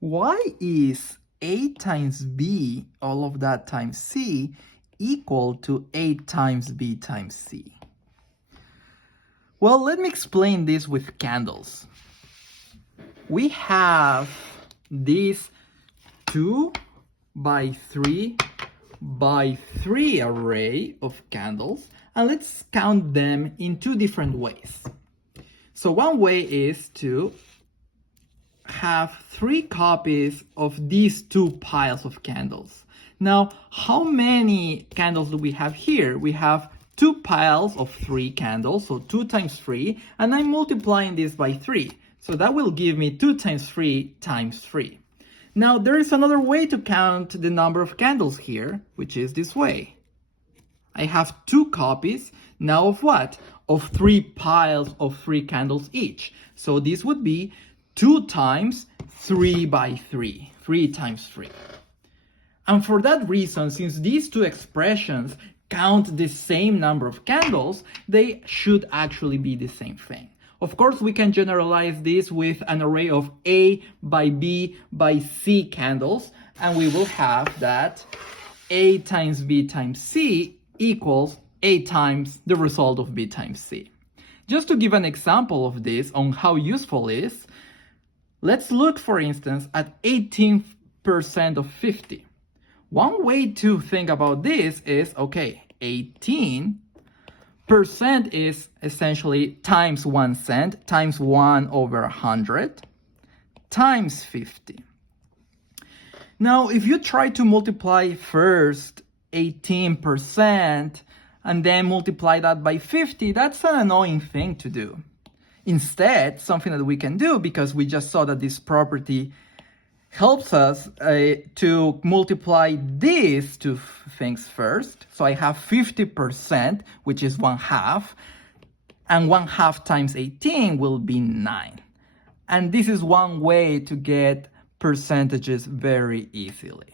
Why is A times B, all of that times C, equal to A times B times C? Well, let me explain this with candles. We have this 2 by 3 by 3 array of candles, and let's count them in two different ways. So one way is to have 3 copies of these 2 piles of candles. Now, how many candles do we have here? We have 2 piles of 3 candles, so 2 times 3, and I'm multiplying this by 3. So that will give me 2 times 3 times 3. Now, there is another way to count the number of candles here, which is this way. I have 2 copies now of what? Of 3 piles of 3 candles each. So this would be 2 times 3 by 3, 3 times 3. And for that reason, since these two expressions count the same number of candles, they should actually be the same thing. Of course, we can generalize this with an array of A by B by C candles, and we will have that A times B times C equals A times the result of B times C. Just to give an example of this on how useful it is, let's look, for instance, at 18% of 50. One way to think about this is, okay, 18% is essentially times 1 cent times 1 over 100 times 50. Now, if you try to multiply first 18% and then multiply that by 50, that's an annoying thing to do. Instead, something that we can do, because we just saw that this property helps us to multiply these two things first. So I have 50%, which is 1/2, and 1/2 times 18 will be 9. And this is one way to get percentages very easily.